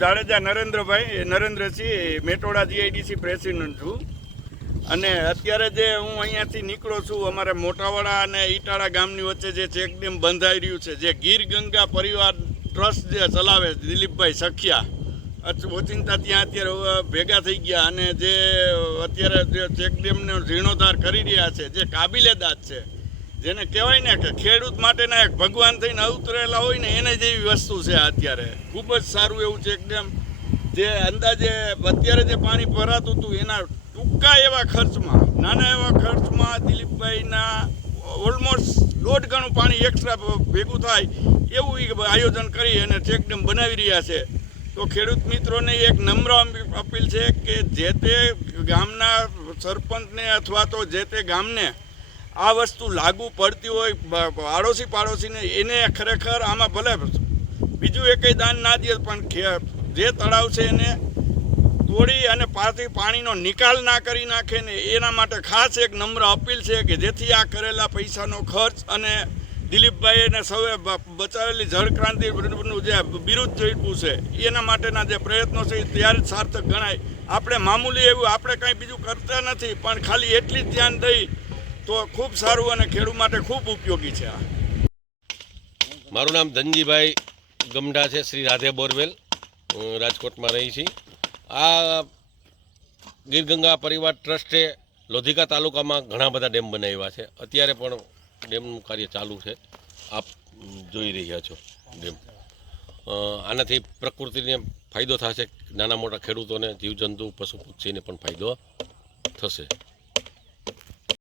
Jadeja Narendra Singh Metoda GIDC president છું અને અત્યારે જે હું અહીંયાથી નીકળો છું અમારે મોટાવાડા અને ઈટાળા ગામની વચ્ચે જે ચેકડેમ બંધાઈ રહ્યું છે, જે ગીર ગંગા પરિવાર ટ્રસ્ટ જે ચલાવે દિલીપભાઈ સખિયા ઓચિંતા ત્યાં અત્યારે ભેગા થઈ ગયા અને જે અત્યારે જે ચેકડેમનો જીર્ણોદ્ધાર કરી રહ્યા છે, જે કાબિલેદાદ છે, જેને કહેવાય ને કે ખેડૂત માટેના એક ભગવાન થઈને અવતરેલા હોય ને એને જેવી વસ્તુ છે. અત્યારે ખૂબ જ સારું એવું ચેકડેમ જે અંદાજે અત્યારે જે પાણી ભરાતું હતું એના ટૂંકા એવા ખર્ચમાં, નાના એવા ખર્ચમાં દિલીપભાઈના ઓલમોસ્ટ 1.5 ગણું પાણી એક્સ્ટ્રા ભેગું થાય એવું આયોજન કરી અને ચેકડેમ બનાવી રહ્યા છે. તો ખેડૂત મિત્રોને એક નમ્ર અપીલ છે કે જે તે ગામના સરપંચને અથવા તો જે તે ગામને આ વસ્તુ લાગુ પડતી હોય આડોશી પાડોશીને એને ખરેખર આમાં ભલે બીજું એકેય દાન ના દે પણ જે તળાવ છે એને તોડી અને પાછી પાણીનો નિકાલ ના કરી નાખે ને એના માટે ખાસ એક નમ્ર અપીલ છે કે જેથી આ કરેલા પૈસાનો ખર્ચ અને દિલીપભાઈ એને સૌએ બચાવેલી જળક્રાંતિનું જે બિરુદ જીત્યું છે એના માટેના જે પ્રયત્નો છે એ ત્યારે જ સાર્થક ગણાય. આપણે મામૂલી એવું આપણે કંઈ બીજું કરતા નથી પણ ખાલી એટલી જ ધ્યાન દઈ તો ખૂબ સારું અને ખેડૂત માટે ખૂબ ઉપયોગી છે. મારું નામ ધનજીભાઈ ગમઢા છે, શ્રી રાધે બોરવેલ, રાજકોટમાં રહી છીએ. આ ગીર ગંગા પરિવાર ટ્રસ્ટે લોધિકા તાલુકામાં ઘણા બધા ડેમ બનાવ્યા છે. અત્યારે પણ ડેમનું કાર્ય ચાલુ છે, આપ જોઈ રહ્યા છો ડેમ. આનાથી પ્રકૃતિને ફાયદો થશે, નાના મોટા ખેડૂતોને, જીવજંતુ, પશુ પક્ષીને પણ ફાયદો થશે.